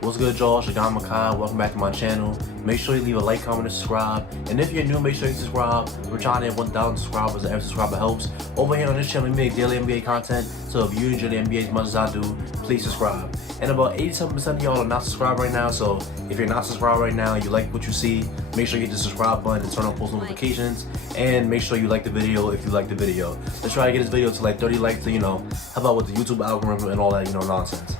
What's good, y'all? Shagan Makai. Welcome back to my channel. Make sure you leave a like, comment, and subscribe. And if you're new, make sure you subscribe. We're trying to hit 1,000 subscribers, and every subscriber helps. Over here on this channel, we make daily NBA content. So if you enjoy the NBA as much as I do, please subscribe. And about 87% of y'all are not subscribed right now. So if you're not subscribed right now and you like what you see, make sure you hit the subscribe button and turn on post notifications. And make sure you like the video if you like the video. Let's try to get this video to like 30 likes to, help out with the YouTube algorithm and all that, nonsense.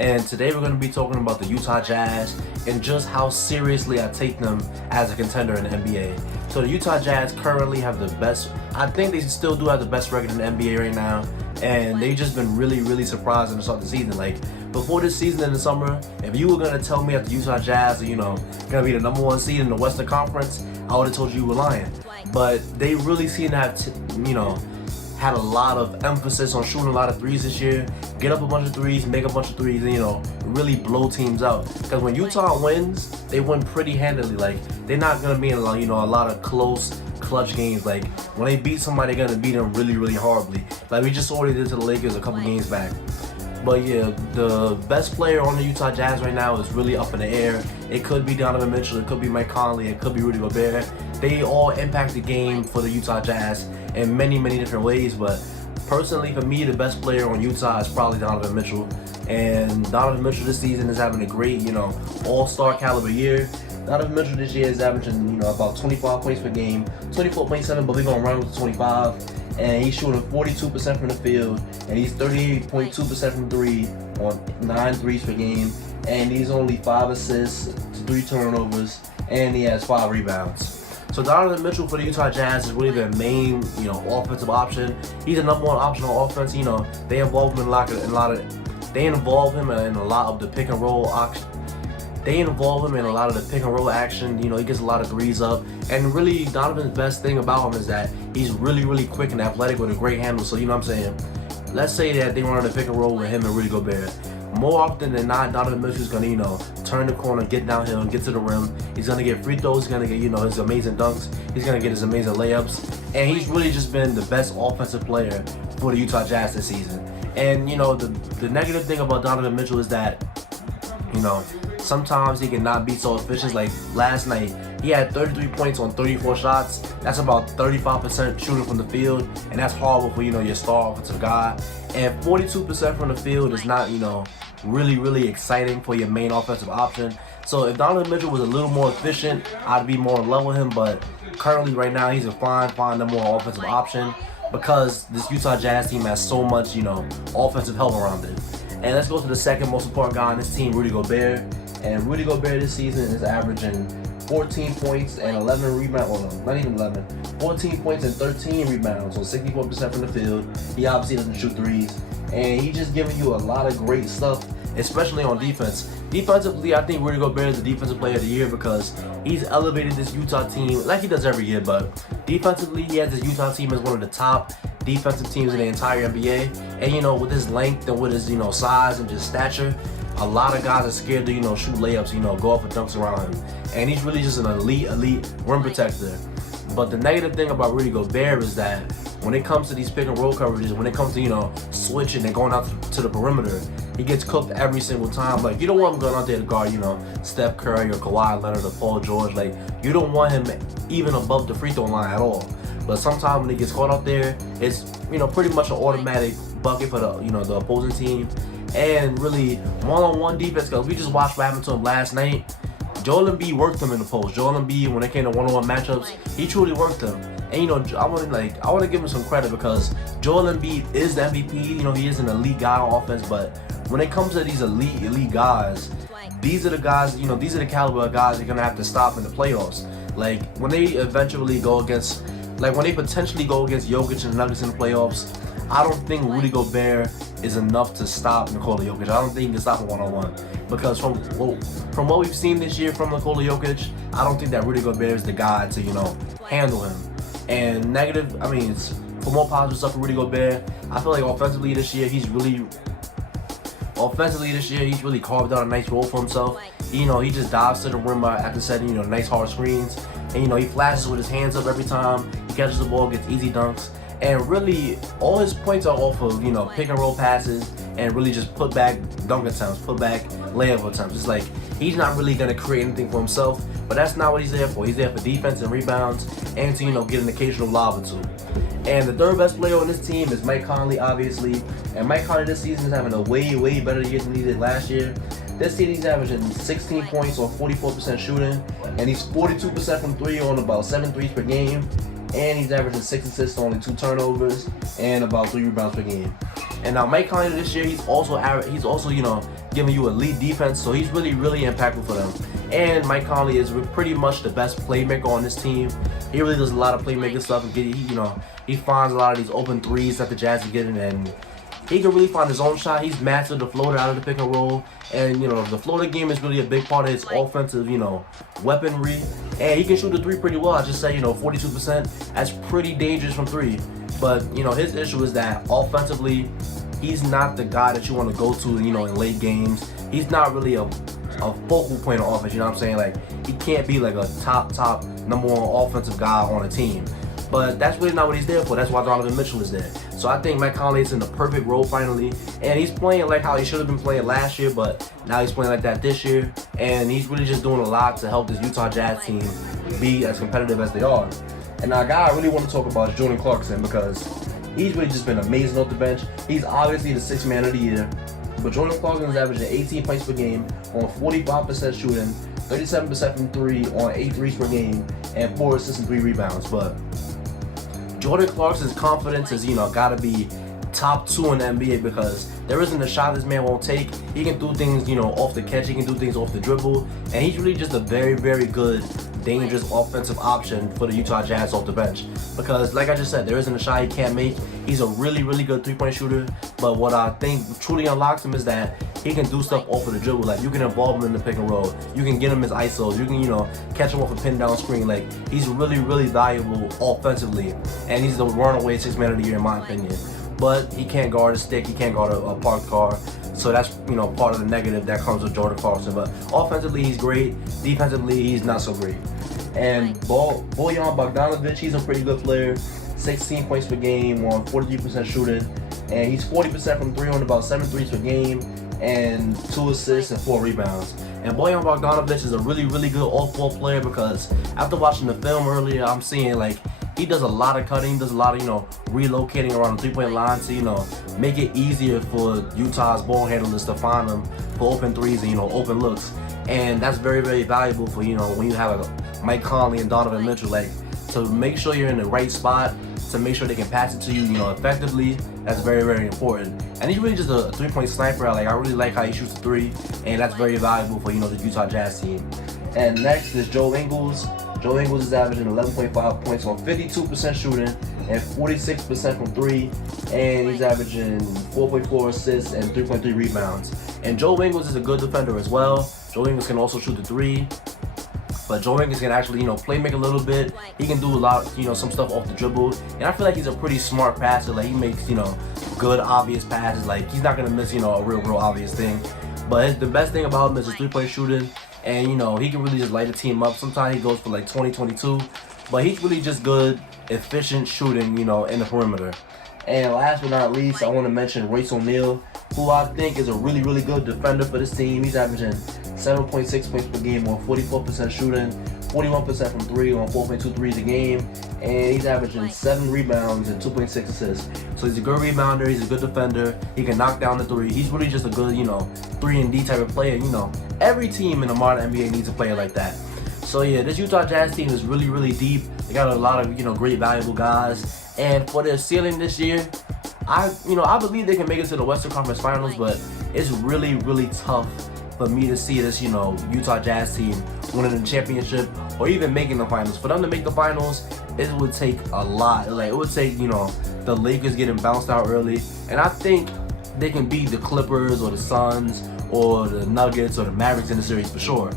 And today we're going to be talking about the Utah Jazz and just how seriously I take them as a contender in the NBA. So the Utah Jazz currently have the best, I think they still do have the best record in the NBA right now. And they've just been really surprising to start the season. Like, before this season in the summer, if you were going to tell me that the Utah Jazz are, going to be the #1 seed in the Western Conference, I would have told you were lying. But they really seem to have, had a lot of emphasis on shooting a lot of threes this year. Get up a bunch of threes, make a bunch of threes, and really blow teams out. Because when Utah wins, they win pretty handily. Like, they're not gonna be in a lot of close, clutch games. Like, when they beat somebody, they're gonna beat them really horribly. Like we just saw what they did to the Lakers a couple games back. But yeah, the best player on the Utah Jazz right now is really up in the air. It could be Donovan Mitchell, it could be Mike Conley, it could be Rudy Gobert. They all impact the game for the Utah Jazz in many different ways. But personally, for me, the best player on Utah is probably Donovan Mitchell. And Donovan Mitchell this season is having a great, all-star caliber year. Donovan Mitchell this year is averaging, about 25 points per game, 24.7, but we're gonna run with 25. And he's shooting 42% from the field, and he's 38.2% from three on 9 threes per game, and he's only 5 assists, 3 turnovers, and he has 5 rebounds. So Donovan Mitchell for the Utah Jazz is really their main, offensive option. He's the #1 option on offense. They involve him in a lot of the pick and roll action. They involve him in a lot of the pick and roll action. He gets a lot of threes up. And really, Donovan's best thing about him is that he's really quick and athletic with a great handle. So, let's say that they wanted to pick and roll with him and Rudy Gobert. More often than not, Donovan Mitchell's going to, turn the corner, get downhill, and get to the rim. He's going to get free throws. He's going to get, his amazing dunks. He's going to get his amazing layups. And he's really just been the best offensive player for the Utah Jazz this season. And, the negative thing about Donovan Mitchell is that, sometimes he cannot be so efficient. Like last night, he had 33 points on 34 shots. That's about 35% shooting from the field, and that's horrible for your star offensive guy. And 42% from the field is not really exciting for your main offensive option. So if Donovan Mitchell was a little more efficient, I'd be more in love with him. But currently, right now, he's a fine #1 offensive option because this Utah Jazz team has so much offensive help around it. And let's go to the second most important guy on this team, Rudy Gobert. And Rudy Gobert this season is averaging 14 points and 11 rebounds. Well, no, not even 11. 14 points and 13 rebounds, so 64% from the field. He obviously doesn't shoot threes. And he's just giving you a lot of great stuff, especially on defense. Defensively, I think Rudy Gobert is the defensive player of the year because he's elevated this Utah team like he does every year. But defensively, he has this Utah team as one of the top defensive teams in the entire NBA. And with his length and with his size and just stature, a lot of guys are scared to shoot layups, go up for dunks around him. And he's really just an elite rim protector. But the negative thing about Rudy Gobert is that when it comes to these pick and roll coverages, when it comes to switching and going out to the perimeter, he gets cooked every single time. Like, you don't want him going out there to guard Steph Curry or Kawhi Leonard or Paul George. Like, you don't want him even above the free throw line at all. But sometimes when he gets caught out there, it's pretty much an automatic bucket for the opposing team. And really one-on-one defense, because we just watched what happened to him last night. Joel Embiid worked him in the post. Joel Embiid, when it came to one-on-one matchups, he truly worked him. And I want to give him some credit because Joel Embiid is the MVP. He is an elite guy on offense, but when it comes to these elite guys, these are the guys, these are the caliber of guys you're gonna have to stop in the playoffs. Like when they eventually go against, when they potentially go against Jokic and the Nuggets in the playoffs, I don't think Rudy Gobert is enough to stop Nikola Jokic. I don't think he can stop him one-on-one. Because from what we've seen this year from Nikola Jokic, I don't think that Rudy Gobert is the guy to, handle him. And for more positive stuff for Rudy Gobert, I feel like offensively this year, he's really carved out a nice role for himself. He just dives to the rim after setting, nice hard screens. And, he flashes with his hands up every time. He catches the ball, gets easy dunks. And really, all his points are off of, pick and roll passes and really just put back dunk attempts, put back layup attempts. It's like he's not really gonna create anything for himself, but that's not what he's there for. He's there for defense and rebounds, and to get an occasional lob or two. And the third best player on this team is Mike Conley, obviously. And Mike Conley this season is having a way better year than he did last year. This season he's averaging 16 points on 44% shooting, and he's 42% from three on about 7 threes per game. And he's averaging 6 assists, only 2 turnovers, and about 3 rebounds per game. And now Mike Conley this year, he's also giving you elite defense, so he's really impactful for them. And Mike Conley is pretty much the best playmaker on this team. He really does a lot of playmaking stuff, and he finds a lot of these open threes that the Jazz are getting, and he can really find his own shot. He's mastered the floater out of the pick and roll, and the floater game is really a big part of his offensive, weaponry. And he can shoot the three pretty well. I just say, 42%. That's pretty dangerous from three. But his issue is that offensively, he's not the guy that you want to go to, in late games. He's not really a focal point on offense. You know what I'm saying? Like, he can't be like a top #1 offensive guy on a team. But that's really not what he's there for. That's why Donovan Mitchell is there. So I think Mike Conley is in the perfect role finally. And he's playing like how he should have been playing last year, but now he's playing like that this year. And he's really just doing a lot to help this Utah Jazz team be as competitive as they are. And now a guy I really want to talk about is Jordan Clarkson, because he's really just been amazing off the bench. He's obviously the 6th man of the year. But Jordan Clarkson is averaging 18 points per game on 45% shooting, 37% from three on 8 threes per game, and 4 assists and 3 rebounds. But Jordan Clarkson's confidence is, gotta be top 2 in the NBA, because there isn't a shot this man won't take. He can do things, off the catch. He can do things off the dribble, and he's really just a very good, dangerous offensive option for the Utah Jazz off the bench. Because, like I just said, there isn't a shot he can't make. He's a really good 3-point shooter. But what I think truly unlocks him is that he can do stuff off of the dribble. Like, you can involve him in the pick and roll. You can get him his ISOs. You can, catch him off a pin down screen. Like, he's really valuable offensively. And he's the runaway 6th man of the year, in my opinion. But he can't guard a stick. He can't guard a parked car. So that's, part of the negative that comes with Jordan Clarkson. But offensively, he's great. Defensively, he's not so great. And Bojan Bogdanovic, he's a pretty good player. 16 points per game on 43% shooting. And he's 40% from three on about 7 threes per game, and 2 assists and 4 rebounds. And Bojan Bogdanovic is a really good off-ball player, because after watching the film earlier, I'm seeing like he does a lot of cutting, does a lot of relocating around the 3-point line to make it easier for Utah's ball handlers to find them for open threes and open looks. And that's very valuable for when you have a Mike Conley and Donovan Mitchell, like, to make sure you're in the right spot, to make sure they can pass it to you, effectively. That's very important. And he's really just a 3-point sniper. I really like how he shoots the 3, and that's very valuable for the Utah Jazz team. And next is Joe Ingles. Joe Ingles is averaging 11.5 points on 52% shooting and 46% from 3, and he's averaging 4.4 assists and 3.3 rebounds. And Joe Ingles is a good defender as well. Joe Ingles can also shoot the 3. But Joe Ingles can actually, play make a little bit. He can do a lot, some stuff off the dribble. And I feel like he's a pretty smart passer. Like, he makes, good, obvious passes. Like, he's not going to miss, a real obvious thing. But the best thing about him is his 3-point shooting. And, he can really just light the team up. Sometimes he goes for like 20-22. But he's really just good, efficient shooting, in the perimeter. And last but not least, I want to mention Royce O'Neal, who I think is a really good defender for this team. He's averaging 7.6 points per game on 44% shooting, 41% from 3 on 4.2 threes a game, and he's averaging 7 rebounds and 2.6 assists. So he's a good rebounder, he's a good defender, he can knock down the 3. He's really just a good, 3-and-D type of player. Every team in the modern NBA needs a player like that. So yeah, this Utah Jazz team is really deep. They got a lot of, great valuable guys. And for their ceiling this year, I believe they can make it to the Western Conference Finals, but it's really tough for me to see this, Utah Jazz team winning the championship or even making the finals. For them to make the finals, it would take a lot. Like, it would take, the Lakers getting bounced out early. And I think they can beat the Clippers or the Suns or the Nuggets or the Mavericks in the series for sure.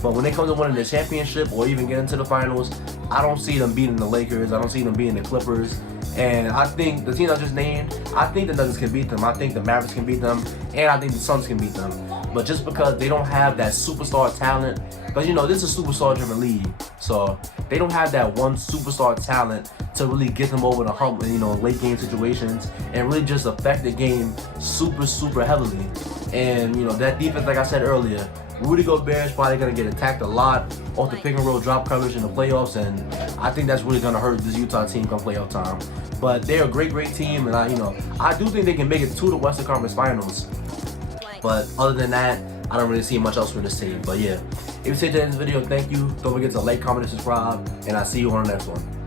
But when it comes to winning the championship or even getting to the finals, I don't see them beating the Lakers. I don't see them beating the Clippers. And I think the teams I just named, I think the Nuggets can beat them. I think the Mavericks can beat them. And I think the Suns can beat them. But just because they don't have that superstar talent, because you know this is a superstar-driven league, so they don't have that one superstar talent to really get them over the hump in, you know, late game situations and really just affect the game super heavily. And you know that defense, like I said earlier, Rudy Gobert is probably gonna get attacked a lot off the pick and roll drop coverage in the playoffs, and I think that's really gonna hurt this Utah team come playoff time. But they're a great team, and I do think they can make it to the Western Conference Finals. But other than that, I don't really see much else for this team. But yeah, if you stayed to the end of this video, thank you. Don't forget to like, comment, and subscribe, and I'll see you on the next one.